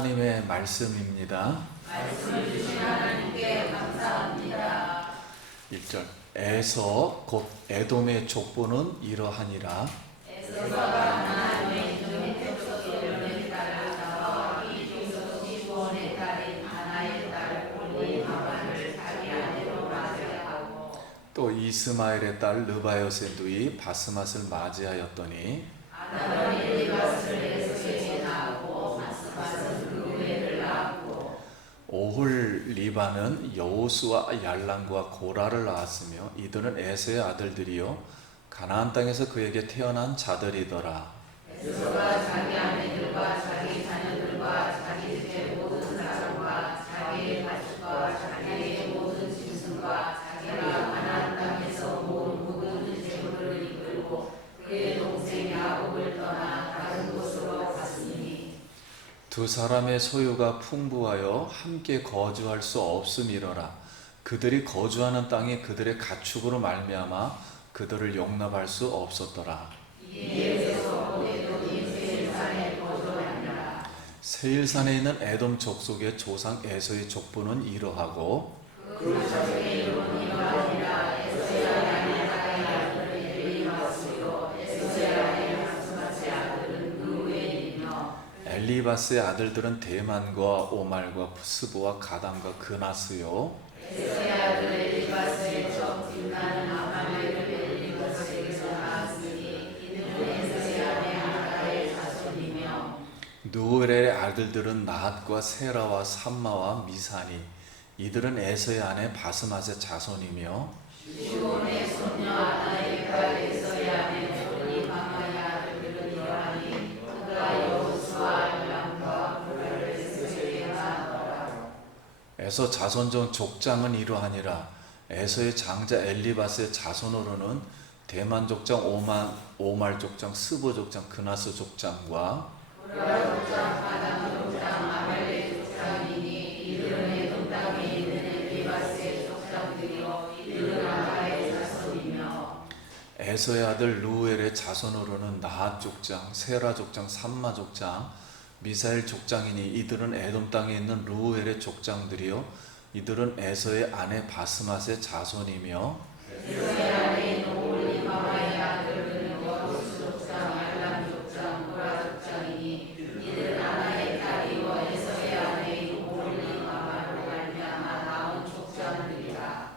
하나님의 말씀입니다. 말씀을 주신 하나님께 감사합니다. 1절 에서 곧 에돔의 족보는 이러하니라. 에서가 하나님의 이름의 족속을 따라 나와 이 족속 시므온의 딸인 아나의 딸 올리바마를 자기 아내로 맞이하고 또 이스마엘의 딸 르바요세 누이 바스맛을 맞이하였더니 아나는 엘리바스를 에서에게 낳았고 바스맛은 루엘을 낳았고 오홀 리바는 여호수와 얄람과 고라를 낳았으며 이들은 에서의 아들들이요 가나안 땅에서 그에게 태어난 자들이더라. 에서가 자기 아내들과 자기 자녀들과 자기 집의 모든 사람과 자기의 가축과 자기의 모든 짐승과 자기가 가나안 땅에서 모은 모든 재물을 이끌고 그의 동생 야곱을 떠나 다른 곳으로 갔으니 두 사람의 소유가 풍부하여 함께 거주할 수 없음이러라. 그들이 거주하는 땅이 그들의 가축으로 말미암아 그들을 용납할 수 없었더라. 이에서 에돔이 세일산에 거주하니라. 세일산에 있는 에돔 족속의 조상 에서의 족보는 이러하고 그 자식의 이름은 이러하니라. 에서의 아내 나의 아들은 엘리바스요 에서의 아내 바스맛의 아들은 루엘이며 엘리바스의 아들들은 대만과 오말과 푸스보와 가담과 그나스요. 에서의 아들 엘리바스의 첫 뒷나는 아말렉을 엘리바스에게서 낳았으니 이는 에서의 아내 아가의 자손이며 누엘의 아들들은 나핫과 세라와 삼마와 미사니 이들은 에서의 아내 바스맛의 자손이며 시몬의 손녀 아나의 딸 에서의 아내 올리바마의 아들들은 이러하니 그가 여호수아 얄람과 고라를 에서에게 낳았더라. 에서 자손 중 족장은 이러하니라. 에서의 장자 엘리바스의 자손으로는 대만 족장, 오말 족장, 스보 족장, 그나스 족장과 고라 족장, 가담 족장, 아말렉 족장이니 이들은 에돔 땅에 있는 엘리바스의 족장들이요 이들은 아가의 자손이며 에서의 아들 루엘의 자손으로는 나핫 족장, 세라 족장, 삼마 족장, 미사엘 족장이니 이들은 에돔 땅에 있는 루엘의 족장들이요 이들은 에서의 아내 바스맛의 자손이며 에서의 아내인 올리바마의 아들은 여호수 족장, 얄람 족장, 고라 족장이니 이들은 아나의 딸이요 에서의 아내인 올리바마로 말미암아 나온 족장들이라.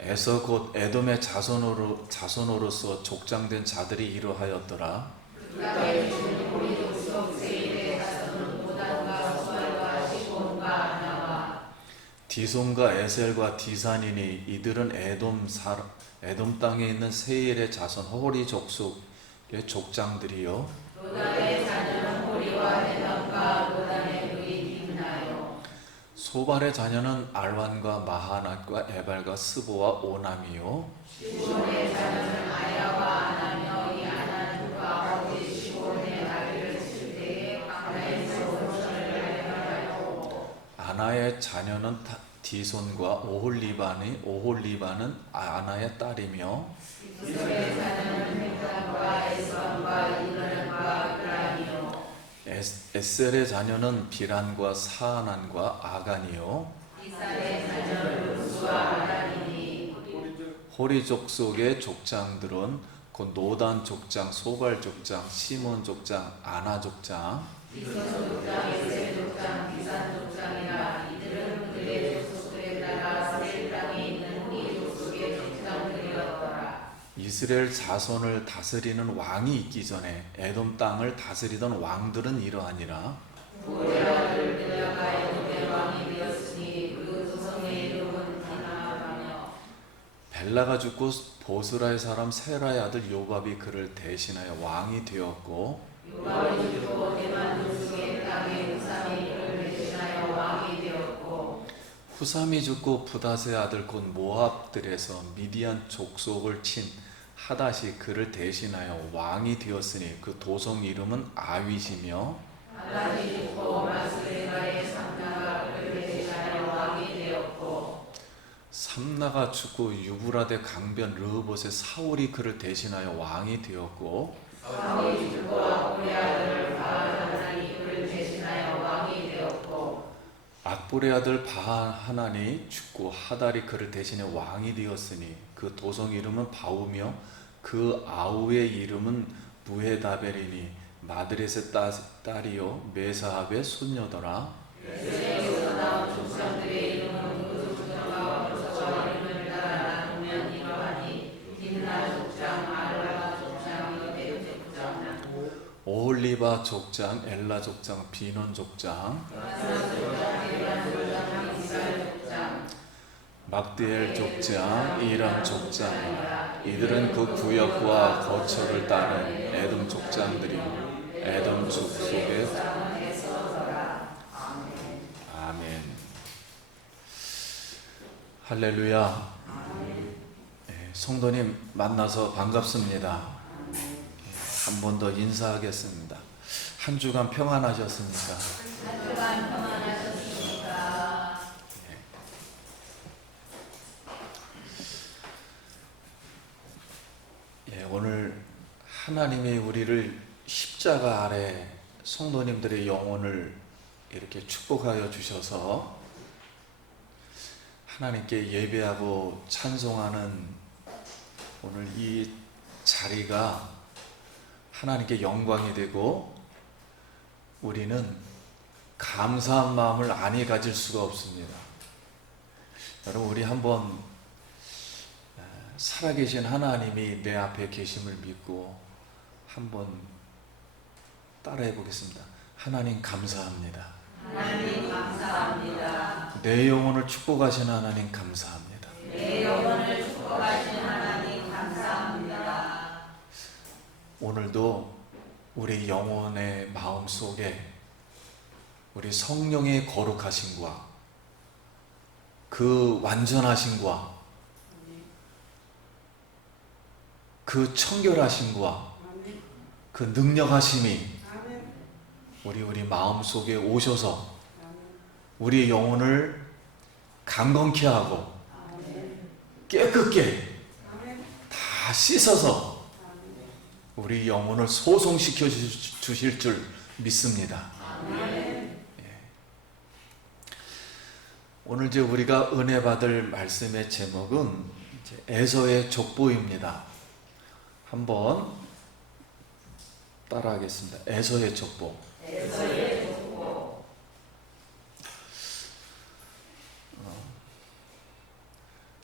에서 곧 에돔의 자손으로서 족장된 자들이 이러하였더라. 그 땅에 주는 우리 족속 세일의 자손은 도단과 수알과 시몬과 아나와 디손과 에셀과 디산이니 이들은 에돔 땅에 있는 세일의 자손 호리 족속의 족장들이요 도단의 자녀는 호리와 헤담과 도단의 누이 딥나요. 소발의 자녀는 알완과 마하낫과 에발과 스보와 오남이요 시몬의 자녀는 아야와 아나며 이 아나는 그 아버지 시몬의 나귀를 칠 때에 강나에서 온천을 발견하였고 아나의 자녀는 디손과 오홀리바는 아나의 딸이며 디손의 자녀는 헷단과 에스반과 이드란과 그란이요 에셀의 자녀는 비란과 사안과 아간이요 이산의 자녀는 루스와 아란이니 호리 족속의 족장들은 곧 노단 족장, 소발 족장, 시몬 족장, 아나 족장 디손 족장, 에셀 족장, 디산 족장이라. 이들은 그들의 족속들에 따라 세일 땅에 있는 이 족속의 족장들이었더라. 이스라엘 자손을 다스리는 왕이 있기 전에 에돔 땅을 다스리던 왕들은 이러하니라. 부엘의 아들 벨라가 에돔의 왕이 되었으니 그 조상의 이름은 디나라며 벨라가 죽고 보스라의 사람 세라의 아들 요밥이 그를 대신하여 왕이 되었고 요압이 죽고 대만 족속의 땅에 후삼이 그를 대신하여 왕이 되었고 후삼이 죽고 부닷의 아들 곧 모압들에서 미디안 족속을 친 하닷이 그를 대신하여 왕이 되었으니 그 도성 이름은 아윗이며 하닷이 죽고 마스레가의 삼나가 그를 대신하여 왕이 되었고 삼나가 죽고 유브라데 강변 르호봇의 사울이 그를 대신하여 왕이 되었고 사울이 죽고 아골의 아들 바알하나니 그를 대신하여 왕이 되었고 악볼의 아들 바하나니 죽고 하달이 그를 대신해 왕이 되었으니 그 도성 이름은 바우며 그 아우의 이름은 무헤다벨이니 마드렛의 딸이요 메사합의 손녀더라. 에스라엘에서 나온 족장들의 이름은 그 족장과 벌써와 이름을 따라 나누면 이러하니 딘나 족장, 아르라 족장, 여대 족장, 오홀리바 족장, 엘라 족장, 비논 족장, 막디엘 족장, 이람 족장. 이들은 그 구역과 거처를 따른 에돔 족장들이요 에돔 족속의 아멘. 할렐루야. 성도님 만나서 반갑습니다. 한 번 더 인사하겠습니다. 한 주간 평안하셨습니까? 한 주간 평안하셨습니까? 오늘 하나님이 우리를 십자가 아래 성도님들의 영혼을 이렇게 축복하여 주셔서 하나님께 예배하고 찬송하는 오늘 이 자리가 하나님께 영광이 되고 우리는 감사한 마음을 안이 가질 수가 없습니다. 여러분, 우리 한번 살아계신 하나님이 내 앞에 계심을 믿고 한번 따라해 보겠습니다. 하나님 감사합니다. 하나님 감사합니다. 내 영혼을 축복하시는 하나님 감사합니다. 내 영혼을 축복하신 하나님 감사합니다. 오늘도 우리 영혼의 마음 속에 우리 성령의 거룩하심과 그 완전하심과 그 청결하심과 그 능력하심이 우리 마음 속에 오셔서 우리 영혼을 강건케 하고 깨끗게 다 씻어서 우리 영혼을 소송시켜 주실 줄 믿습니다. 오늘 이제 우리가 은혜 받을 말씀의 제목은 에서의 족보입니다. 한번 따라하겠습니다. 에서의 족보. 에서의 족보.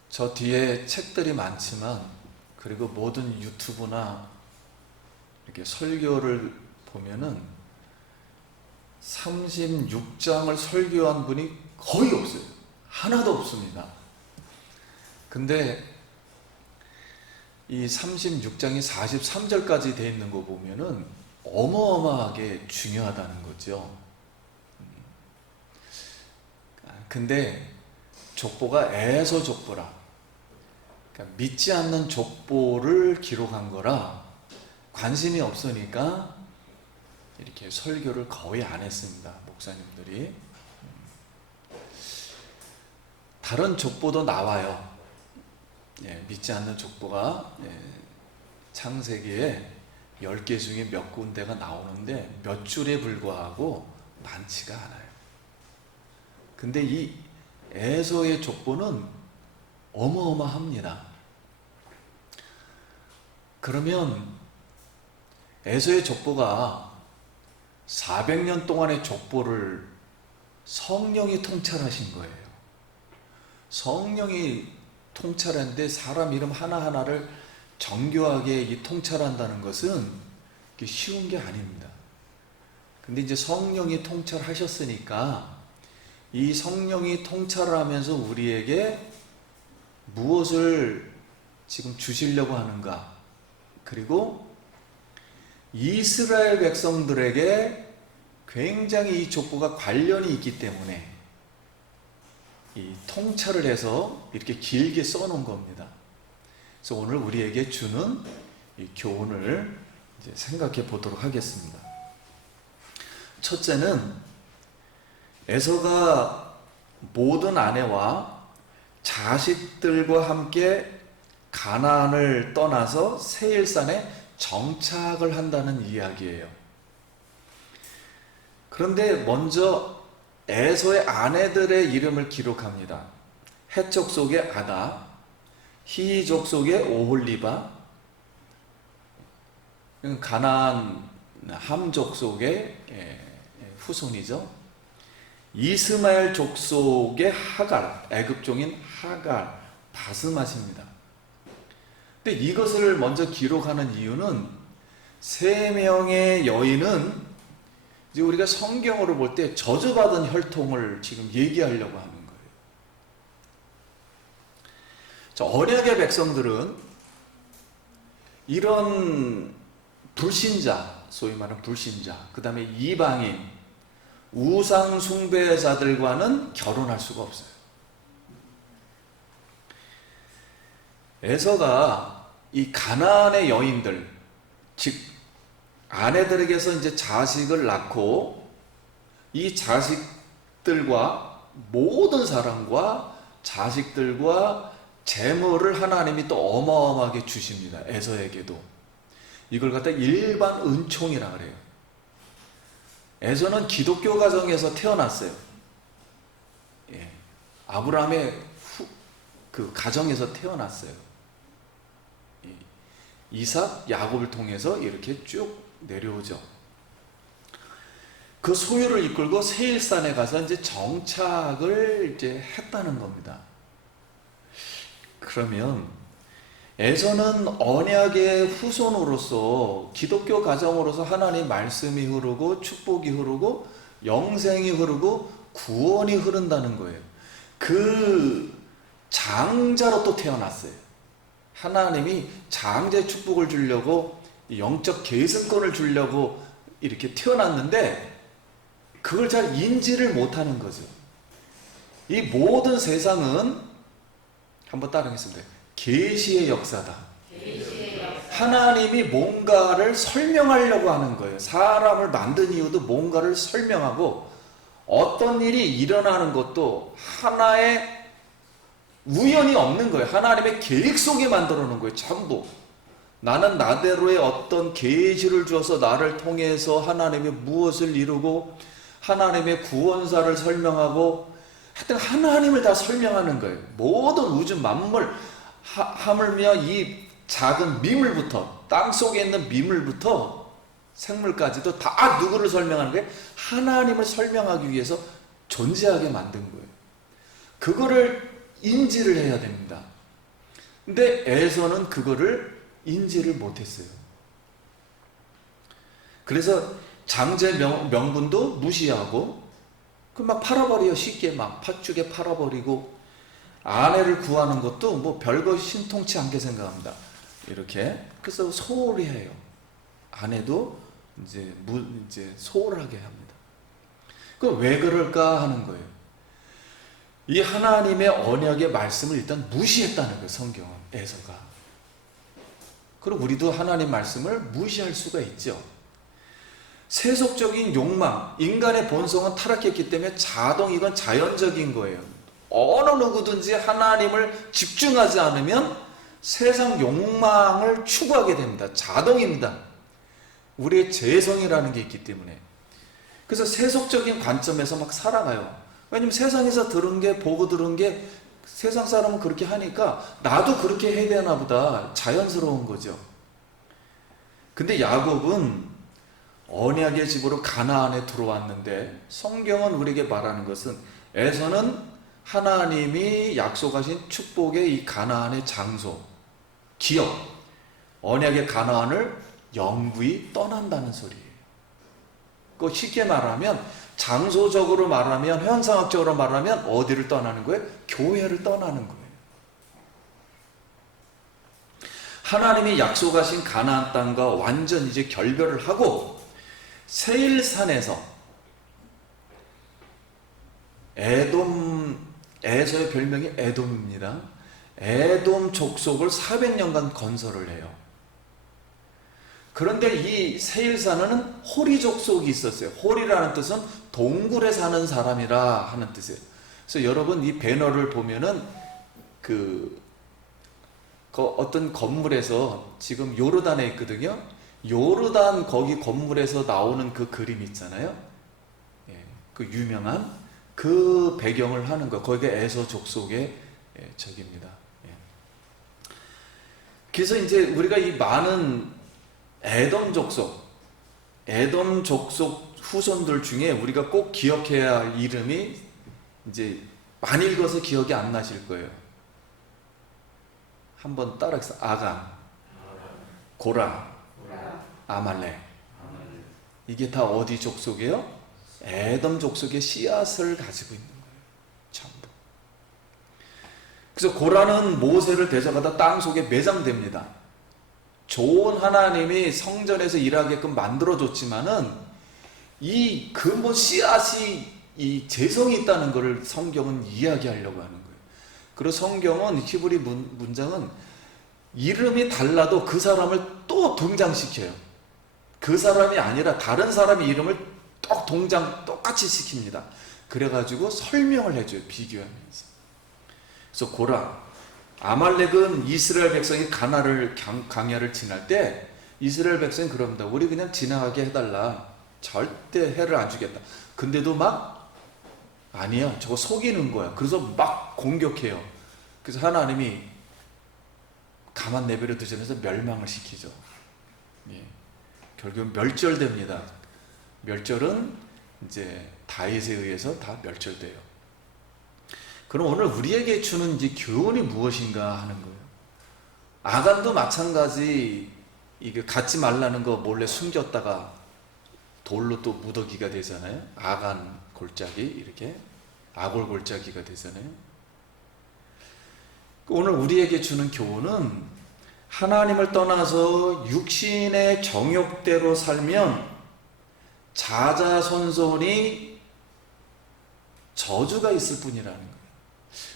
저 뒤에 책들이 많지만 그리고 모든 유튜브나 이렇게 설교를 보면은 36장을 설교한 분이 거의 없어요. 하나도 없습니다. 근데 이 36장이 43절까지 되어 있는 거 보면은 어마어마하게 중요하다는 거죠. 근데 족보가 에서 족보라. 그러니까 믿지 않는 족보를 기록한 거라 관심이 없으니까 이렇게 설교를 거의 안 했습니다. 목사님들이. 다른 족보도 나와요. 믿지 않는 족보가 창세기에 10개 중에 몇 군데가 나오는데 몇 줄에 불과하고 많지가 않아요. 근데 이 에서의 족보는 어마어마합니다. 그러면 에서의 족보가 400년 동안의 족보를 성령이 통찰하신 거예요. 성령이 통찰하는데 사람 이름 하나하나를 정교하게 이 통찰한다는 것은 쉬운 게 아닙니다. 근데 이제 성령이 통찰하셨으니까 이 성령이 통찰하면서 우리에게 무엇을 지금 주시려고 하는가, 그리고 이스라엘 백성들에게 굉장히 이 족보가 관련이 있기 때문에 이 통찰을 해서 이렇게 길게 써놓은 겁니다. 그래서 오늘 우리에게 주는 이 교훈을 이제 생각해 보도록 하겠습니다. 첫째는 에서가 모든 아내와 자식들과 함께 가나안을 떠나서 세일산에 정착을 한다는 이야기예요. 그런데 먼저 에서의 아내들의 이름을 기록합니다. 헷 족속의 아다, 히 족속의 오홀리바, 가나안 함 족속의 후손이죠. 이스마엘 족속의 하갈, 애굽종인 하갈, 바스맛입니다. 근데 이것을 먼저 기록하는 이유는 세 명의 여인은 이제 우리가 성경으로 볼 때 저주받은 혈통을 지금 얘기하려고 하는 거예요. 언약의 백성들은 이런 불신자, 소위 말하는 불신자, 그 다음에 이방인, 우상 숭배자들과는 결혼할 수가 없어요. 에서가 이 가나안의 여인들, 즉 아내들에게서 이제 자식을 낳고 이 자식들과 모든 사람과 자식들과 재물을 하나님이 또 어마어마하게 주십니다. 에서에게도. 이걸 갖다 일반 은총이라 그래요. 에서는 기독교 가정에서 태어났어요. 예. 아브라함의 그 가정에서 태어났어요. 이삭, 야곱을 통해서 이렇게 쭉 내려오죠. 그 소유를 이끌고 세일산에 가서 이제 정착을 이제 했다는 겁니다. 그러면 에서는 언약의 후손으로서 기독교 가정으로서 하나님의 말씀이 흐르고 축복이 흐르고 영생이 흐르고 구원이 흐른다는 거예요. 그 장자로 또 태어났어요. 하나님이 장자의 축복을 주려고 영적 계승권을 주려고 이렇게 태어났는데 그걸 잘 인지를 못하는 거죠. 이 모든 세상은 한번 따라하겠습니다. 계시의 역사다. 하나님이 뭔가를 설명하려고 하는 거예요. 사람을 만든 이유도 뭔가를 설명하고 어떤 일이 일어나는 것도 하나의 우연이 없는 거예요. 하나님의 계획 속에 만들어 놓은 거예요. 전부. 나는 나대로의 어떤 계시를 주어서 나를 통해서 하나님의 무엇을 이루고 하나님의 구원사를 설명하고 하여튼 하나님을 다 설명하는 거예요. 모든 우주 만물 하물며 이 작은 미물부터 땅속에 있는 미물부터 생물까지도 다 누구를 설명하는 거예요? 하나님을 설명하기 위해서 존재하게 만든 거예요. 그거를 인지를 해야 됩니다. 근데 에서는 그거를 인지를 못했어요. 그래서 장제 명분도 무시하고 그 막 팔아버려요. 쉽게 막 팥죽에 팔아버리고 아내를 구하는 것도 뭐 별거 신통치 않게 생각합니다. 이렇게 그래서 소홀히 해요. 아내도 이제 소홀하게 합니다. 그 왜 그럴까 하는 거예요. 이 하나님의 언약의 말씀을 일단 무시했다는 거예요. 성경은 에서가. 그리고 우리도 하나님 말씀을 무시할 수가 있죠. 세속적인 욕망, 인간의 본성은 타락했기 때문에 이건 자연적인 거예요. 어느 누구든지 하나님을 집중하지 않으면 세상 욕망을 추구하게 됩니다. 자동입니다. 우리의 재성이라는 게 있기 때문에. 그래서 세속적인 관점에서 막 살아가요. 왜냐면 세상에서 들은 게, 보고 들은 게 세상 사람은 그렇게 하니까 나도 그렇게 해야 되나 보다. 자연스러운 거죠. 근데 야곱은 언약의 집으로 가나안에 들어왔는데 성경은 우리에게 말하는 것은 에서는 하나님이 약속하신 축복의 이 가나안의 장소, 기업, 언약의 가나안을 영구히 떠난다는 소리예요. 그 쉽게 말하면 장소적으로 말하면 현상학적으로 말하면 어디를 떠나는 거예요? 교회를 떠나는 거예요. 하나님이 약속하신 가나안 땅과 완전 이제 결별을 하고 세일산에서 에서의 별명이 에돔입니다. 에돔 족속을 400년간 건설을 해요. 그런데 이 세일산에는 호리 족속이 있었어요. 호리라는 뜻은 동굴에 사는 사람이라 하는 뜻이에요. 그래서 여러분 이 배너를 보면은 그 어떤 건물에서 지금 요르단에 있거든요. 요르단 거기 건물에서 나오는 그 그림 있잖아요. 예, 그 유명한 그 배경을 하는 거. 거기가 에서 족속의 적입니다. 그래서 이제 우리가 이 많은 에돔 족속 후손들 중에 우리가 꼭 기억해야 할 이름이 이제 많이 읽어서 기억이 안 나실 거예요. 한번 따라해서 아간, 고라, 아말렉. 이게 다 어디 족속이에요? 에돔 족속의 씨앗을 가지고 있는 거예요. 전부. 그래서 고라는 모세를 데려가다 땅 속에 매장됩니다. 좋은 하나님이 성전에서 일하게끔 만들어줬지만은 이 근본 씨앗이 이 재성이 있다는 것을 성경은 이야기하려고 하는 거예요. 그리고 성경은 히브리 문장은 이름이 달라도 그 사람을 또 등장시켜요. 그 사람이 아니라 다른 사람의 이름을 똑같이 시킵니다. 그래가지고 설명을 해줘요. 비교하면서. 그래서 고라, 아말렉은 이스라엘 백성이 강야를 지날 때 이스라엘 백성이 그럽니다. 우리 그냥 지나가게 해달라. 절대 해를 안 주겠다. 근데도 막 아니야. 저거 속이는 거야. 그래서 막 공격해요. 그래서 하나님이 가만 내버려 두지 않아서 멸망을 시키죠. 결국 멸절됩니다. 멸절은 이제 다윗에 의해서 다 멸절돼요. 그럼 오늘 우리에게 주는 이제 교훈이 무엇인가 하는 거예요. 아간도 마찬가지 이게 갖지 말라는 거 몰래 숨겼다가 돌로 또 무더기가 되잖아요. 아간 골짜기 이렇게 아골 골짜기가 되잖아요. 오늘 우리에게 주는 교훈은 하나님을 떠나서 육신의 정욕대로 살면 자자손손이 저주가 있을 뿐이라는 거예요.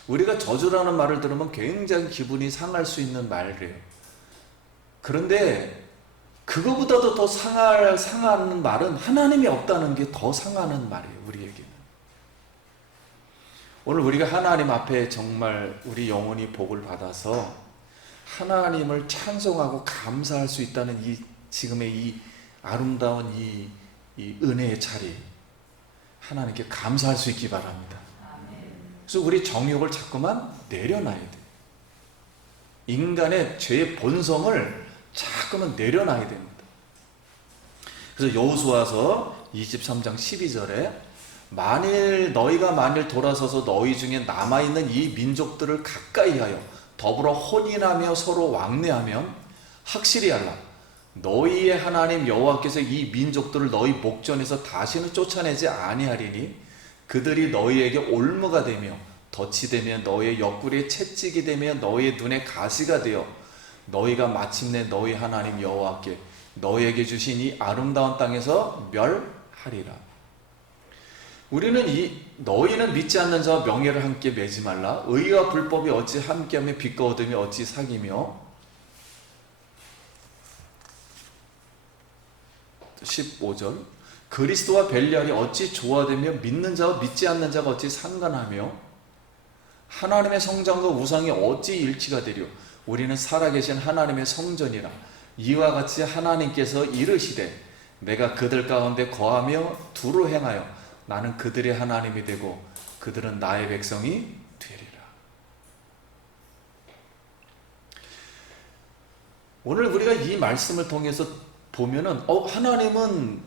우리가 저주라는 말을 들으면 굉장히 기분이 상할 수 있는 말이에요. 그런데 그거보다도 더 상하는 말은 하나님이 없다는 게 더 상하는 말이에요. 우리에게는. 오늘 우리가 하나님 앞에 정말 우리 영혼이 복을 받아서 하나님을 찬송하고 감사할 수 있다는 이 지금의 이 아름다운 이 은혜의 자리, 하나님께 감사할 수 있기 바랍니다. 그래서 우리 정욕을 자꾸만 내려놔야 돼요. 인간의 죄의 본성을 자꾸만 내려놔야 됩니다. 그래서 여호수아서 23장 12절에 너희가 돌아서서 너희 중에 남아있는 이 민족들을 가까이 하여 더불어 혼인하며 서로 왕래하면 확실히 알라. 너희의 하나님 여호와께서 이 민족들을 너희 목전에서 다시는 쫓아내지 아니하리니 그들이 너희에게 올무가 되며 덫이 되며 너희의 옆구리에 채찍이 되며 너희의 눈에 가시가 되어 너희가 마침내 너희 하나님 여호와께 너희에게 주신 이 아름다운 땅에서 멸하리라. 우리는 너희는 믿지 않는 자와 명예를 함께 매지 말라. 의와 불법이 어찌 함께하며 빛과 어둠이 어찌 사귀며. 15절 그리스도와 벨리알이 어찌 조화되며 믿는 자와 믿지 않는 자가 어찌 상관하며 하나님의 성전과 우상이 어찌 일치가 되려. 우리는 살아계신 하나님의 성전이라. 이와 같이 하나님께서 이르시되 내가 그들 가운데 거하며 두루 행하여 나는 그들의 하나님이 되고 그들은 나의 백성이 되리라. 오늘 우리가 이 말씀을 통해서 보면은 하나님은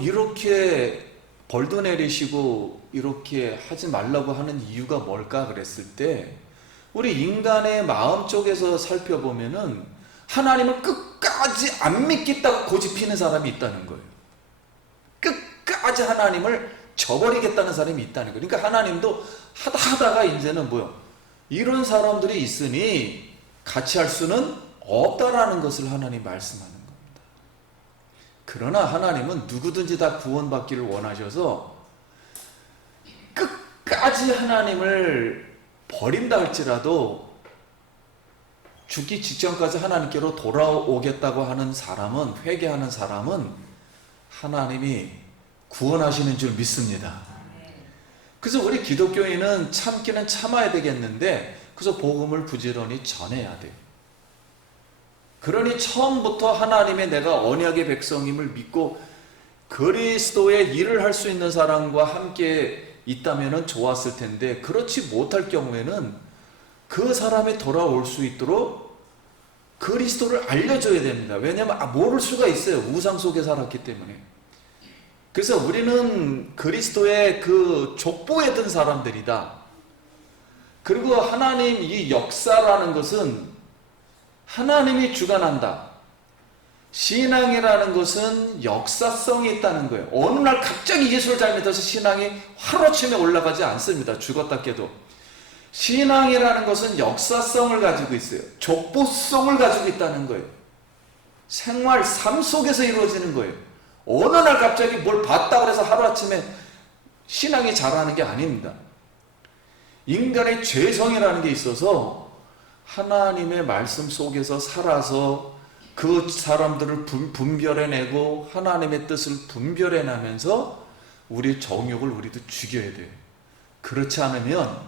이렇게 벌도 내리시고 이렇게 하지 말라고 하는 이유가 뭘까 그랬을 때 우리 인간의 마음 쪽에서 살펴보면은 하나님을 끝까지 안 믿겠다고 고집피는 사람이 있다는 거예요. 끝까지 하나님을 저버리겠다는 사람이 있다는 거예요. 그러니까 하나님도 하다가 이제는 이런 사람들이 있으니 같이 할 수는 없다라는 것을 하나님 말씀하는 겁니다. 그러나 하나님은 누구든지 다 구원받기를 원하셔서 끝까지 하나님을 버린다 할지라도 죽기 직전까지 하나님께로 돌아오겠다고 하는 사람은, 회개하는 사람은 하나님이 구원하시는 줄 믿습니다. 그래서 우리 기독교인은 참기는 참아야 되겠는데 그래서 복음을 부지런히 전해야 돼요. 그러니 처음부터 하나님의 내가 언약의 백성임을 믿고 그리스도의 일을 할 수 있는 사람과 함께 있다면은 좋았을 텐데, 그렇지 못할 경우에는 그 사람이 돌아올 수 있도록 그리스도를 알려줘야 됩니다. 왜냐하면 모를 수가 있어요. 우상 속에 살았기 때문에. 그래서 우리는 그리스도의 그 족보에 든 사람들이다. 그리고 하나님 이 역사라는 것은 하나님이 주관한다. 신앙이라는 것은 역사성이 있다는 거예요. 어느 날 갑자기 예수를 잘 믿어서 신앙이 하루아침에 올라가지 않습니다. 죽었다 깨도. 신앙이라는 것은 역사성을 가지고 있어요. 족보성을 가지고 있다는 거예요. 생활, 삶 속에서 이루어지는 거예요. 어느 날 갑자기 뭘 봤다고 해서 하루아침에 신앙이 자라는 게 아닙니다. 인간의 죄성이라는 게 있어서 하나님의 말씀 속에서 살아서 그 사람들을 분별해내고 하나님의 뜻을 분별해내면서 우리의 정욕을 우리도 죽여야 돼요. 그렇지 않으면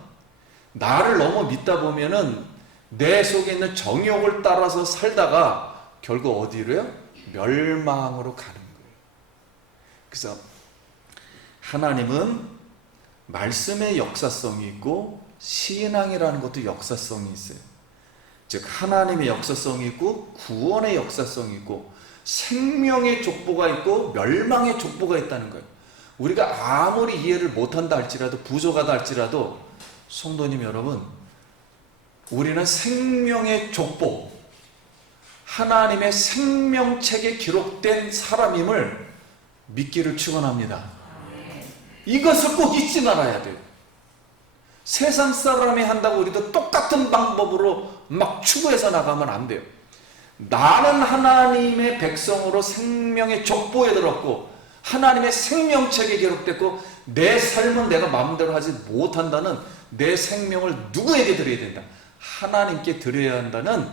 나를 너무 믿다 보면은 내 속에 있는 정욕을 따라서 살다가 결국 어디로요? 멸망으로 가는 거예요. 그래서 하나님은 말씀의 역사성이 있고 신앙이라는 것도 역사성이 있어요. 즉 하나님의 역사성이 있고 구원의 역사성이 있고 생명의 족보가 있고 멸망의 족보가 있다는 거예요. 우리가 아무리 이해를 못한다 할지라도 부족하다 할지라도 성도님 여러분, 우리는 생명의 족보, 하나님의 생명책에 기록된 사람임을 믿기를 축원합니다. 이것을 꼭 잊지 말아야 돼요. 세상 사람이 한다고 우리도 똑같은 방법으로 막 추구해서 나가면 안 돼요. 나는 하나님의 백성으로 생명의 족보에 들었고 하나님의 생명책에 기록됐고 내 삶은 내가 마음대로 하지 못한다는 내 생명을 누구에게 드려야 된다? 하나님께 드려야 한다는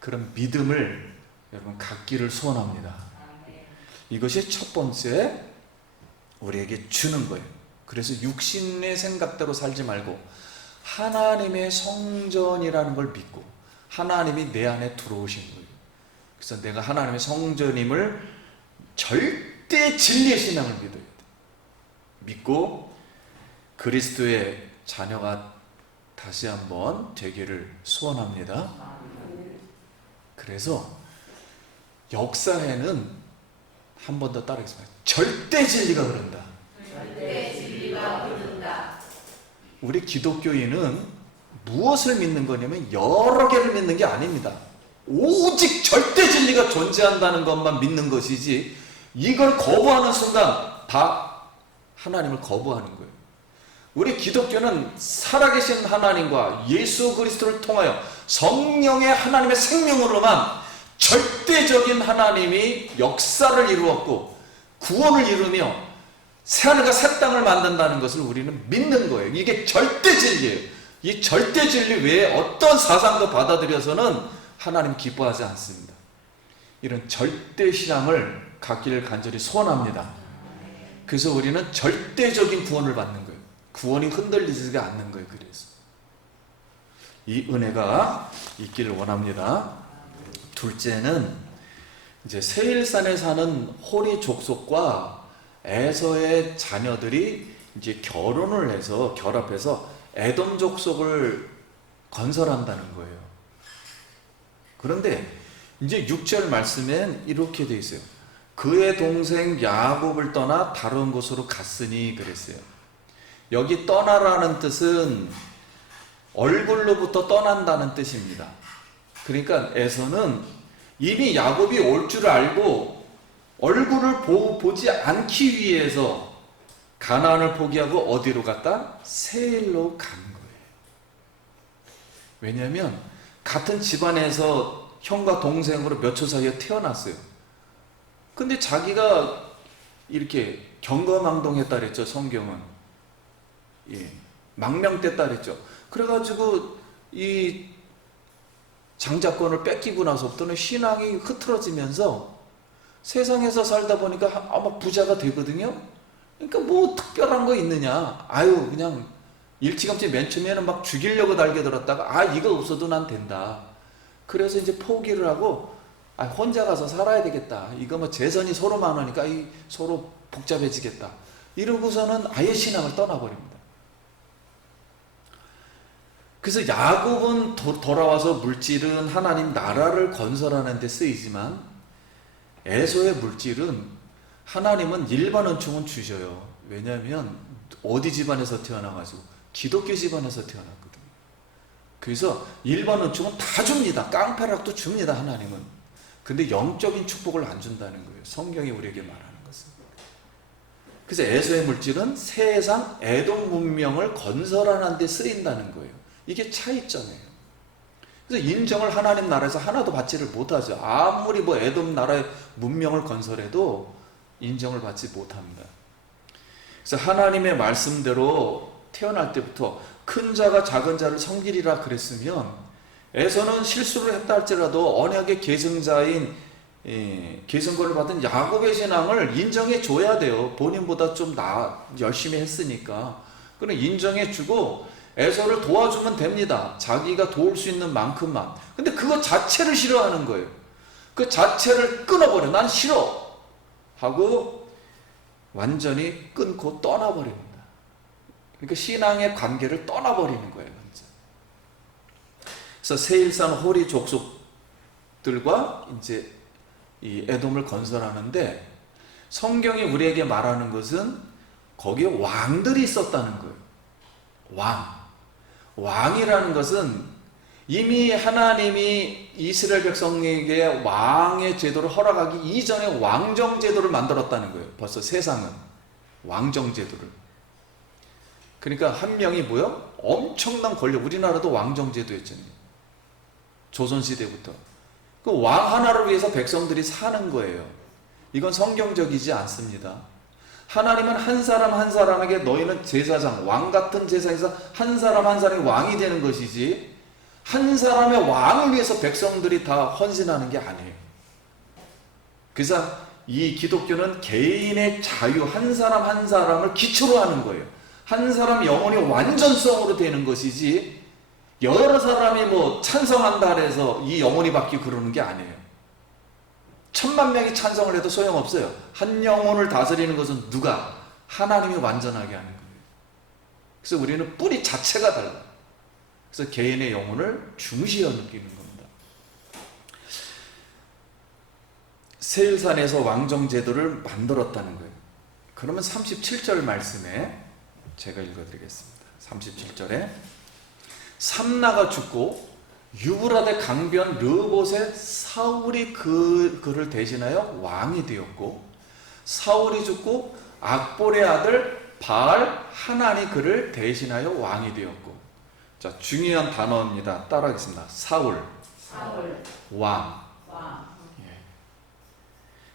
그런 믿음을 여러분 갖기를 소원합니다. 이것이 첫 번째 우리에게 주는 거예요. 그래서 육신의 생각대로 살지 말고 하나님의 성전이라는 걸 믿고 하나님이 내 안에 들어오신 거예요. 그래서 내가 하나님의 성전임을 절대 진리의 신앙을 믿어야 돼. 믿고 그리스도의 자녀가 다시 한번 되기를 소원합니다. 그래서 역사에는 한 번 더 따르겠습니다. 절대 진리가 흐른다. 절대 진리가 흐른다. 우리 기독교인은 무엇을 믿는 거냐면 여러 개를 믿는 게 아닙니다. 오직 절대 진리가 존재한다는 것만 믿는 것이지 이걸 거부하는 순간 다 하나님을 거부하는 거예요. 우리 기독교는 살아계신 하나님과 예수 그리스도를 통하여 성령의 하나님의 생명으로만 절대적인 하나님이 역사를 이루었고 구원을 이루며 새하늘과 새 땅을 만든다는 것을 우리는 믿는 거예요. 이게 절대 진리예요. 이 절대 진리 외에 어떤 사상도 받아들여서는 하나님 기뻐하지 않습니다. 이런 절대 신앙을 갖기를 간절히 소원합니다. 그래서 우리는 절대적인 구원을 받는 거예요. 구원이 흔들리지가 않는 거예요. 그래서 이 은혜가 있기를 원합니다. 둘째는 이제 세일산에 사는 호리 족속과 에서의 자녀들이 이제 결혼을 해서 결합해서 에돔 족속을 건설한다는 거예요. 그런데 이제 6절 말씀엔 이렇게 되어 있어요. 그의 동생 야곱을 떠나 다른 곳으로 갔으니 그랬어요. 여기 떠나라는 뜻은 얼굴로부터 떠난다는 뜻입니다. 그러니까 에서는 이미 야곱이 올 줄 알고 얼굴을 보지 않기 위해서 가나안을 포기하고 어디로 갔다? 세일로 간 거예요. 왜냐하면 같은 집안에서 형과 동생으로 몇 초 사이에 태어났어요. 근데 자기가 이렇게 경거망동했다 그랬죠. 성경은 망명됐다 그랬죠. 그래가지고 이 장자권을 뺏기고 나서부터는 신앙이 흐트러지면서 세상에서 살다 보니까 아마 부자가 되거든요. 그러니까 뭐 특별한 거 있느냐. 아유 그냥 일찌감치 맨 처음에는 막 죽이려고 달겨들었다가 이거 없어도 난 된다. 그래서 이제 포기를 하고 혼자 가서 살아야 되겠다. 이거 뭐 재산이 서로 많으니까 서로 복잡해지겠다. 이러고서는 아예 신앙을 떠나버립니다. 그래서 야곱은 돌아와서 물질은 하나님 나라를 건설하는 데 쓰이지만 에서의 물질은 하나님은 일반 은총은 주셔요. 왜냐하면 어디 집안에서 태어나가지고 기독교 집안에서 태어났거든요. 그래서 일반 은총은 다 줍니다. 깡패락도 줍니다. 하나님은. 근데 영적인 축복을 안 준다는 거예요. 성경이 우리에게 말하는 것은. 그래서 에서의 물질은 세상 에돔 문명을 건설하는 데 쓰인다는 거예요. 이게 차이점이에요. 그래서 인정을 하나님 나라에서 하나도 받지를 못하죠. 아무리 뭐 에돔 나라의 문명을 건설해도 인정을 받지 못합니다. 그래서 하나님의 말씀대로 태어날 때부터 큰 자가 작은 자를 섬기리라 그랬으면 에서는 실수를 했다 할지라도 언약의 계승자인 계승권을 받은 야곱의 신앙을 인정해 줘야 돼요. 본인보다 좀 열심히 했으니까. 그럼 인정해 주고 에서를 도와주면 됩니다. 자기가 도울 수 있는 만큼만. 근데 그거 자체를 싫어하는 거예요. 그 자체를 끊어버려. 난 싫어 하고 완전히 끊고 떠나버립니다. 그러니까 신앙의 관계를 떠나버리는 거예요. 그래서 세일산 호리 족속들과 이제 이 에돔을 건설하는데 성경이 우리에게 말하는 것은 거기에 왕들이 있었다는 거예요. 왕이라는 것은 이미 하나님이 이스라엘 백성에게 왕의 제도를 허락하기 이전에 왕정 제도를 만들었다는 거예요. 벌써 세상은 왕정 제도를. 그러니까 한 명이 뭐요? 엄청난 권력. 우리나라도 왕정 제도였잖아요. 조선시대부터. 그 왕 하나를 위해서 백성들이 사는 거예요. 이건 성경적이지 않습니다. 하나님은 한 사람 한 사람에게 너희는 제사장, 왕 같은 제사에서 한 사람 한 사람이 왕이 되는 것이지 한 사람의 왕을 위해서 백성들이 다 헌신하는 게 아니에요. 그래서 이 기독교는 개인의 자유, 한 사람 한 사람을 기초로 하는 거예요. 한 사람 영혼이 완전성으로 되는 것이지 여러 사람이 뭐 찬성한다 해서 이 영혼이 바뀌고 그러는 게 아니에요. 1000만 명이 찬성을 해도 소용없어요. 한 영혼을 다스리는 것은 누가? 하나님이 완전하게 하는 거예요. 그래서 우리는 뿌리 자체가 달라요. 그래서 개인의 영혼을 중시해 느끼는 겁니다. 세일산에서 왕정제도를 만들었다는 거예요. 그러면 37절 말씀에 제가 읽어드리겠습니다. 37절에 삼나가 죽고 유브라데 강변 르봇에 사울이 그를 대신하여 왕이 되었고 사울이 죽고 악볼의 아들 바알 하난이 그를 대신하여 왕이 되었고. 자, 중요한 단어입니다. 따라하겠습니다. 사울, 왕. 예.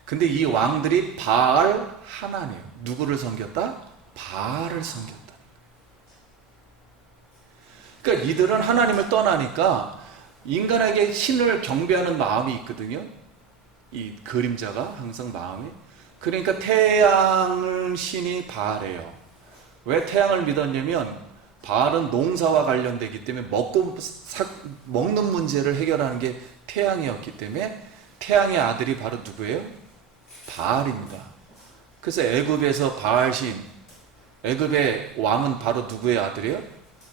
근데 이 왕들이 바알 하난이에요. 누구를 섬겼다? 바알을 섬겼다. 그러니까 이들은 하나님을 떠나니까 인간에게 신을 경배하는 마음이 있거든요. 이 그림자가 항상 마음이. 그러니까 태양 신이 바알이에요. 왜 태양을 믿었냐면 바알은 농사와 관련되기 때문에 먹는 문제를 해결하는 게 태양이었기 때문에 태양의 아들이 바로 누구예요? 바알입니다. 그래서 애굽에서 바알신, 애굽의 왕은 바로 누구의 아들이에요?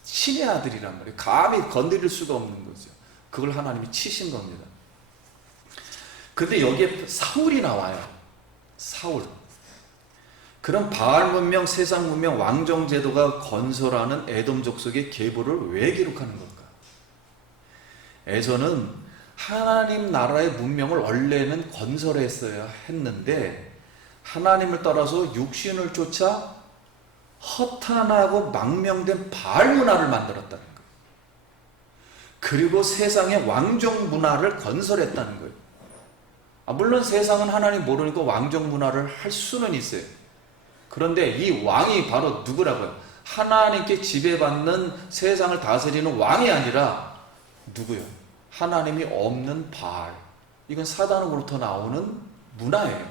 신의 아들이란 말이에요. 감히 건드릴 수가 없는 거죠. 그걸 하나님이 치신 겁니다. 근데 여기에 사울이 나와요. 사울. 그럼 바알 문명, 세상 문명, 왕정 제도가 건설하는 에돔 족속의 계보를 왜 기록하는 걸까? 에서는 하나님 나라의 문명을 원래는 건설했어야 했는데 하나님을 따라서 육신을 쫓아 허탄하고 망명된 바알 문화를 만들었다는 거예요. 그리고 세상의 왕정 문화를 건설했다는 거예요. 물론 세상은 하나님 모르니까 왕정 문화를 할 수는 있어요. 그런데 이 왕이 바로 누구라고요? 하나님께 지배받는 세상을 다스리는 왕이 아니라 누구요? 하나님이 없는 바알. 이건 사단으로부터 나오는 문화예요.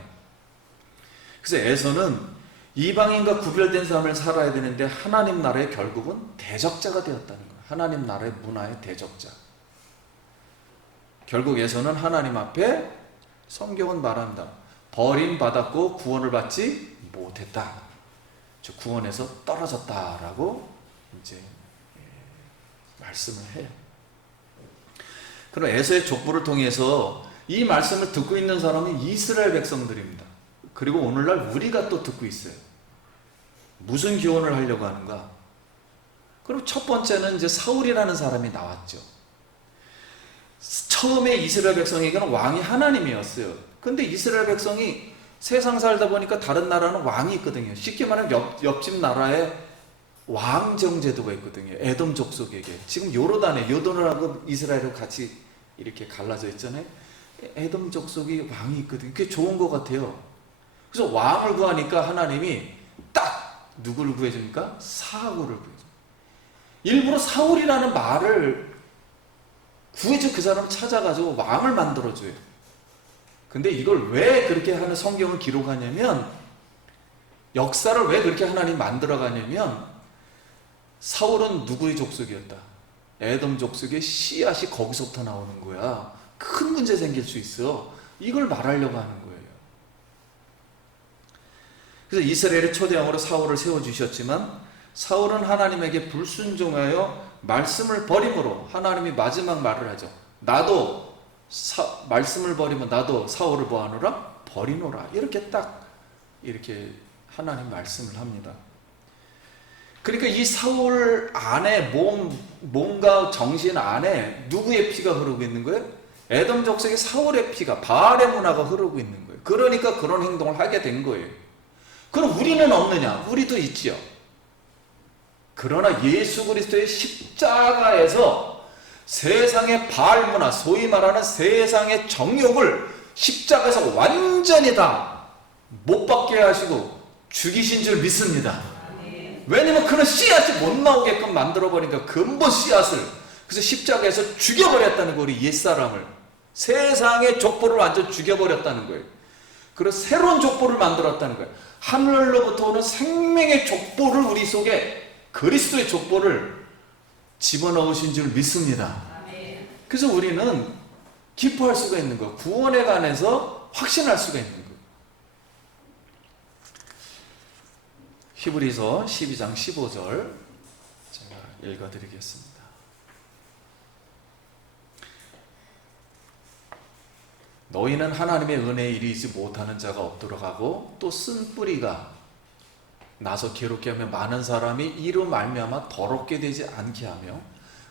그래서 에서는 이방인과 구별된 삶을 살아야 되는데 하나님 나라의 결국은 대적자가 되었다는 거예요. 하나님 나라의 문화의 대적자. 결국 에서는 하나님 앞에 성경은 말한다. 버림받았고 구원을 받지 못했다. 저 구원에서 떨어졌다라고 이제 말씀을 해요. 그럼 에서의 족보를 통해서 이 말씀을 듣고 있는 사람은 이스라엘 백성들입니다. 그리고 오늘날 우리가 또 듣고 있어요. 무슨 교훈을 하려고 하는가? 그럼 첫 번째는 이제 사울이라는 사람이 나왔죠. 처음에 이스라엘 백성에게는 왕이 하나님이었어요. 근데 이스라엘 백성이 세상 살다 보니까 다른 나라는 왕이 있거든요. 쉽게 말하면 옆집 나라에 왕정 제도가 있거든요. 에돔 족속에게. 지금 요르단에 요단하고 이스라엘하고 같이 이렇게 갈라져 있잖아요. 에돔 족속이 왕이 있거든요. 그게 좋은 것 같아요. 그래서 왕을 구하니까 하나님이 딱 누구를 구해줍니까? 사울을 구해줍니다. 일부러 사울이라는 말을 구해줘 그 사람을 찾아가지고 왕을 만들어줘요. 근데 이걸 왜 그렇게 하는 성경을 기록하냐면, 역사를 왜 그렇게 하나님 만들어가냐면, 사울은 누구의 족속이었다? 에돔 족속의 씨앗이 거기서부터 나오는 거야. 큰 문제 생길 수 있어. 이걸 말하려고 하는 거예요. 그래서 이스라엘의 초대왕으로 사울을 세워주셨지만, 사울은 하나님에게 불순종하여 말씀을 버림으로 하나님이 마지막 말을 하죠. 나도 말씀을 버리면 나도 사울을 뭐하노라? 버리노라. 이렇게 딱 이렇게 하나님 말씀을 합니다. 그러니까 이 사울 안에 몸과 정신 안에 누구의 피가 흐르고 있는 거예요? 에돔 족속의 사울의 피가, 바알의 문화가 흐르고 있는 거예요. 그러니까 그런 행동을 하게 된 거예요. 그럼 우리는 없느냐? 우리도 있지요. 그러나 예수 그리스도의 십자가에서 세상의 바알 문화, 소위 말하는 세상의 정욕을 십자가에서 완전히 다 못 받게 하시고 죽이신 줄 믿습니다. 왜냐면 그런 씨앗이 못 나오게끔 만들어버리니까 근본 씨앗을, 그래서 십자가에서 죽여버렸다는 거예요. 우리 옛사람을, 세상의 족보를 완전 죽여버렸다는 거예요. 그래서 새로운 족보를 만들었다는 거예요. 하늘로부터 오는 생명의 족보를, 우리 속에 그리스도의 족보를 집어넣으신 줄 믿습니다. 그래서 우리는 기뻐할 수가 있는 거예요. 구원에 관해서 확신할 수가 있는 거예요. 히브리서 12장 15절 제가 읽어드리겠습니다. 너희는 하나님의 은혜에 이르지 못하는 자가 없도록 하고, 또 쓴 뿌리가 나서 괴롭게 하며 많은 사람이 이로 말미암아 더럽게 되지 않게 하며,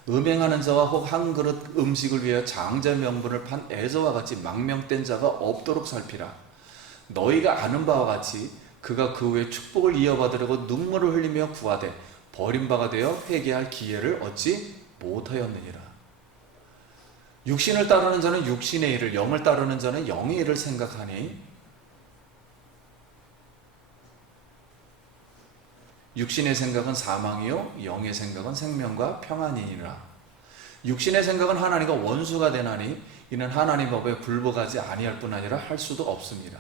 음행하는 자와 혹 한 그릇 음식을 위하여 장자 명분을 판 에서와 같이 망명된 자가 없도록 살피라. 너희가 아는 바와 같이 그가 그 후에 축복을 이어받으려고 눈물을 흘리며 구하되 버림바가 되어 회개할 기회를 얻지 못하였느니라. 육신을 따르는 자는 육신의 일을, 영을 따르는 자는 영의 일을 생각하니, 육신의 생각은 사망이요 영의 생각은 생명과 평안이니라. 육신의 생각은 하나님과 원수가 되나니 이는 하나님 법에 굴복하지 아니할 뿐 아니라 할 수도 없습니다.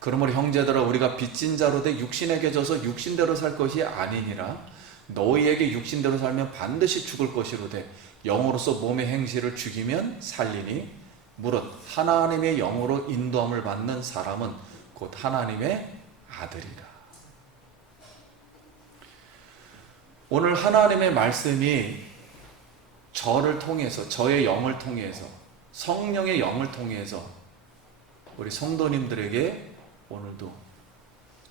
그러므로 형제들아, 우리가 빚진 자로 돼 육신에게 져서 육신대로 살 것이 아니니라. 너희에게 육신대로 살면 반드시 죽을 것이로되 영으로서 몸의 행실을 죽이면 살리니, 무릇 하나님의 영으로 인도함을 받는 사람은 곧 하나님의 아들이라. 오늘 하나님의 말씀이 저를 통해서, 저의 영을 통해서, 성령의 영을 통해서 우리 성도님들에게 오늘도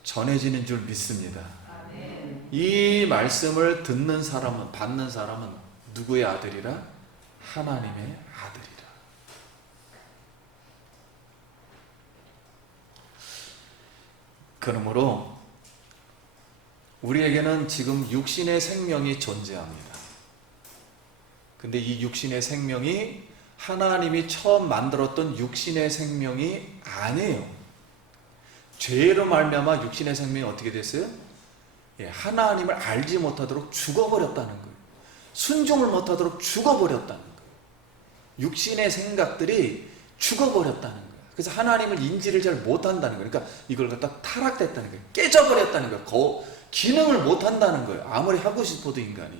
전해지는 줄 믿습니다. 이 말씀을 듣는 사람은, 받는 사람은 누구의 아들이라? 하나님의 아들이라. 그러므로 우리에게는 지금 육신의 생명이 존재합니다. 근데 이 육신의 생명이 하나님이 처음 만들었던 육신의 생명이 아니에요. 죄로 말미암아 육신의 생명이 어떻게 됐어요? 하나님을 알지 못하도록 죽어버렸다는 거예요. 순종을 못하도록 죽어버렸다는 거예요. 육신의 생각들이 죽어버렸다는 거예요. 그래서 하나님을 인지를 잘 못한다는 거예요. 그러니까 이걸 갖다 타락됐다는 거예요. 깨져버렸다는 거예요. 기능을 못한다는 거예요. 아무리 하고 싶어도 인간이.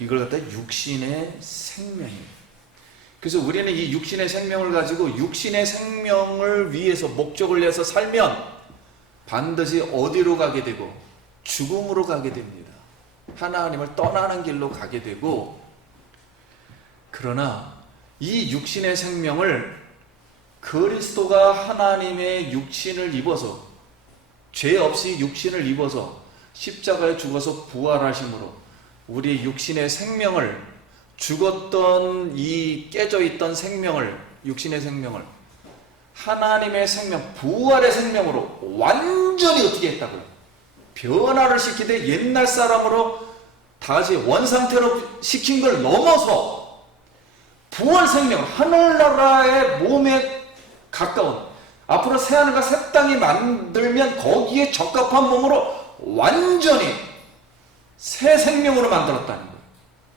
이걸 갖다 육신의 생명이에요. 그래서 우리는 이 육신의 생명을 가지고 육신의 생명을 위해서, 목적을 위해서 살면 반드시 어디로 가게 되고? 죽음으로 가게 됩니다. 하나님을 떠나는 길로 가게 되고, 그러나 이 육신의 생명을 그리스도가 하나님의 육신을 입어서, 죄 없이 육신을 입어서 십자가에 죽어서 부활하심으로 우리 육신의 생명을, 죽었던 이 깨져있던 생명을, 육신의 생명을 하나님의 생명, 부활의 생명으로 완전히 어떻게 했다고요? 변화를 시키되 옛날 사람으로 다시 원상태로 시킨 걸 넘어서 부활 생명, 하늘나라의 몸에 가까운, 앞으로 새하늘과 새 땅이 만들면 거기에 적합한 몸으로 완전히 새 생명으로 만들었다는 거예요.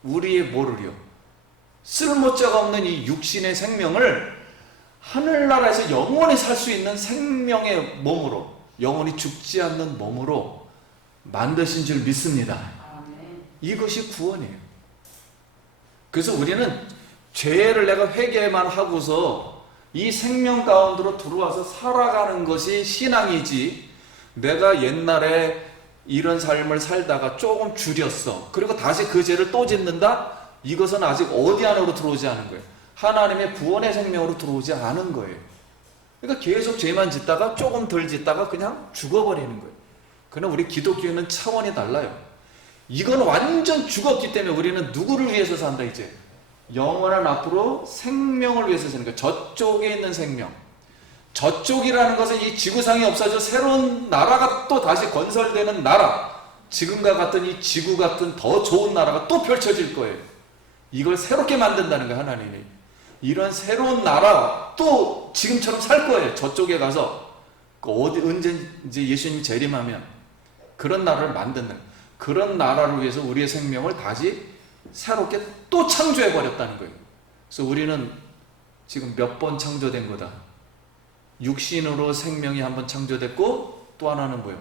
우리의 뭐를요? 쓸모자가 없는 이 육신의 생명을 하늘나라에서 영원히 살 수 있는 생명의 몸으로, 영원히 죽지 않는 몸으로 만드신 줄 믿습니다. 이것이 구원이에요. 그래서 우리는 죄를 내가 회개만 하고서 이 생명 가운데로 들어와서 살아가는 것이 신앙이지, 내가 옛날에 이런 삶을 살다가 조금 줄였어, 그리고 다시 그 죄를 또 짓는다? 이것은 아직 어디 안으로 들어오지 않은 거예요. 하나님의 구원의 생명으로 들어오지 않은 거예요. 그러니까 계속 죄만 짓다가 조금 덜 짓다가 그냥 죽어버리는 거예요. 그러나 우리 기독교는 차원이 달라요. 이건 완전 죽었기 때문에 우리는 누구를 위해서 산다? 이제 영원한 앞으로 생명을 위해서 사는 거예요. 저쪽에 있는 생명. 저쪽이라는 것은 이 지구상이 없어져 새로운 나라가 또 다시 건설되는 나라, 지금과 같은 이 지구 같은 더 좋은 나라가 또 펼쳐질 거예요. 이걸 새롭게 만든다는 거예요, 하나님이. 이런 새로운 나라 또 지금처럼 살 거예요. 저쪽에 가서 언제 이제 예수님이 재림하면 그런 나라를 만드는, 그런 나라를 위해서 우리의 생명을 다시 새롭게 또 창조해 버렸다는 거예요. 그래서 우리는 지금 몇 번 창조된 거다. 육신으로 생명이 한번 창조됐고, 또 하나는 뭐예요?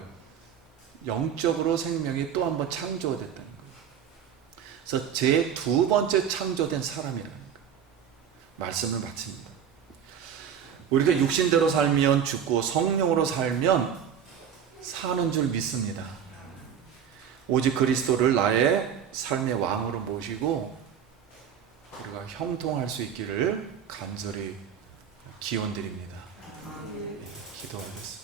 영적으로 생명이 또 한번 창조됐다는 거예요. 그래서 제 두 번째 창조된 사람이라는 거예요. 말씀을 마칩니다. 우리가 육신대로 살면 죽고 성령으로 살면 사는 줄 믿습니다. 오직 그리스도를 나의 삶의 왕으로 모시고 우리가 형통할 수 있기를 간절히 기원드립니다. 기도하겠습니다.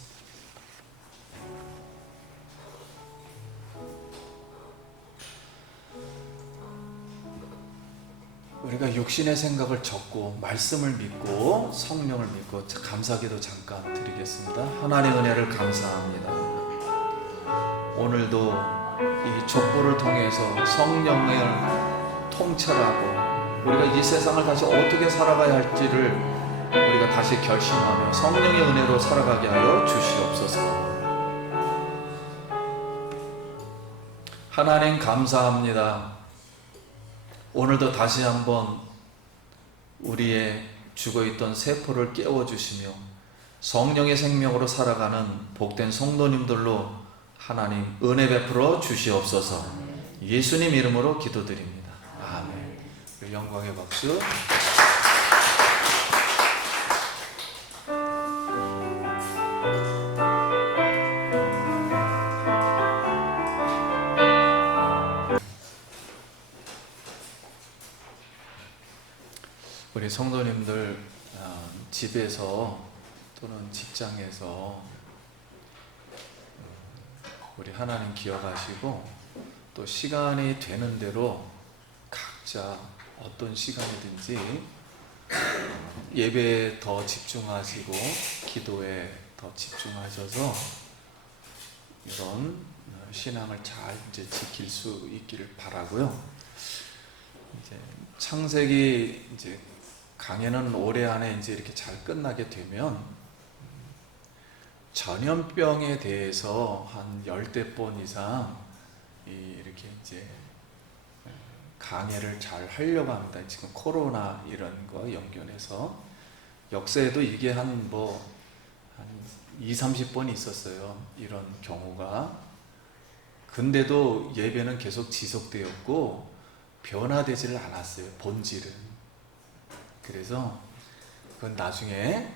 우리가 육신의 생각을 접고 말씀을 믿고 성령을 믿고 감사기도 잠깐 드리겠습니다. 하나님의 은혜를 감사합니다. 오늘도 이 족보를 통해서 성령을 통찰하고 우리가 이 세상을 다시 어떻게 살아가야 할지를 우리가 다시 결심하며 성령의 은혜로 살아가게 하여 주시옵소서. 하나님 감사합니다. 오늘도 다시 한번 우리의 죽어있던 세포를 깨워주시며 성령의 생명으로 살아가는 복된 성도님들로 하나님 은혜 베풀어 주시옵소서. 예수님 이름으로 기도드립니다. 아멘. 영광의 박수. 우리 성도님들 집에서 또는 직장에서 우리 하나님 기억하시고 또 시간이 되는 대로 각자 어떤 시간이든지 예배에 더 집중하시고 기도에 더 집중하셔서 이런 신앙을 잘 이제 지킬 수 있기를 바라고요. 이제 창세기 이제 강해는 올해 안에 이제 이렇게 잘 끝나게 되면 전염병에 대해서 한 10대 번 이상 이렇게 이제 강해를 잘 하려고 합니다. 지금 코로나 이런 거 연결해서 역사에도 이게 한 20-30번 있었어요. 이런 경우가. 근데도 예배는 계속 지속되었고 변화되지를 않았어요. 본질은. 그래서 그건 나중에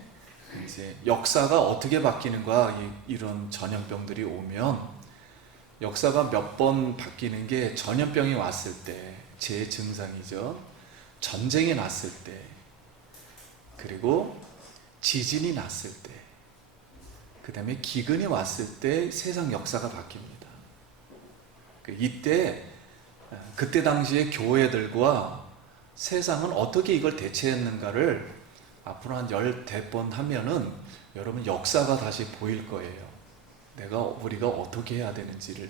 이제 역사가 어떻게 바뀌는가, 이런 전염병들이 오면 역사가 몇 번 바뀌는 게 전염병이 왔을 때, 제 증상이죠. 전쟁이 났을 때, 그리고 지진이 났을 때, 그 다음에 기근이 왔을 때 세상 역사가 바뀝니다. 이때, 그때 당시에 교회들과 세상은 어떻게 이걸 대체했는가를 앞으로 한 10번 하면은 여러분 역사가 다시 보일 거예요. 우리가 어떻게 해야 되는지를.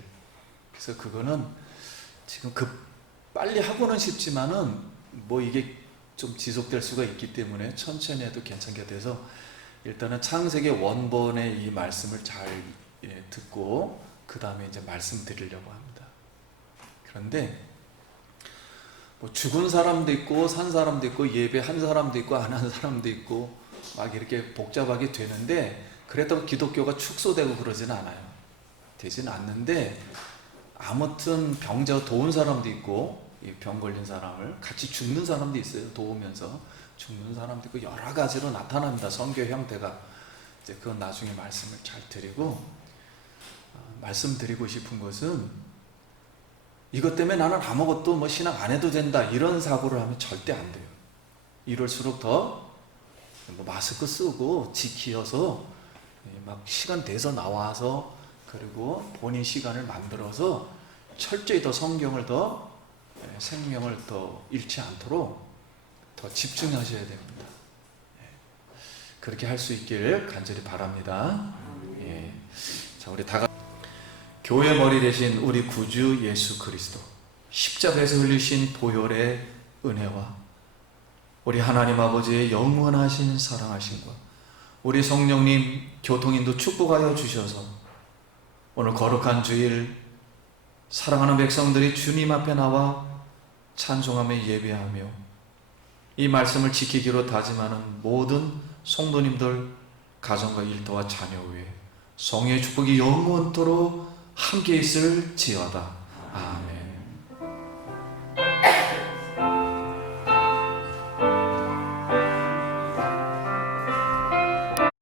그래서 그거는 지금 빨리 하고는 싶지만은 이게 좀 지속될 수가 있기 때문에 천천히 해도 괜찮게 돼서 일단은 창세기 원본의 이 말씀을 잘 듣고 그 다음에 이제 말씀드리려고 합니다. 그런데 죽은 사람도 있고 산 사람도 있고 예배한 사람도 있고 안 한 사람도 있고 막 이렇게 복잡하게 되는데, 그래도 기독교가 축소되고 그러지는 않아요. 되지는 않는데, 아무튼 병자 도운 사람도 있고 병 걸린 사람을 같이 죽는 사람도 있어요. 도우면서 죽는 사람도 있고 여러 가지로 나타납니다. 선교 형태가. 이제 그건 나중에 말씀을 잘 드리고, 말씀드리고 싶은 것은 이것 때문에 나는 아무것도 신앙 안 해도 된다 이런 사고를 하면 절대 안 돼요. 이럴수록 더 마스크 쓰고 지키어서 막 시간 돼서 나와서, 그리고 본인 시간을 만들어서 철저히 더 성경을 더 생명을 더 잃지 않도록 더 집중하셔야 됩니다. 그렇게 할 수 있길 간절히 바랍니다. 자, 우리 다 같이 교회 머리 되신 우리 구주 예수 그리스도, 십자가에서 흘리신 보혈의 은혜와 우리 하나님 아버지의 영원하신 사랑하심과 우리 성령님 교통인도 축복하여 주셔서 오늘 거룩한 주일 사랑하는 백성들이 주님 앞에 나와 찬송하며 예배하며 이 말씀을 지키기로 다짐하는 모든 성도님들, 가정과 일터와 자녀 위에 성령의 축복이 영원토록 함께 있을지어다.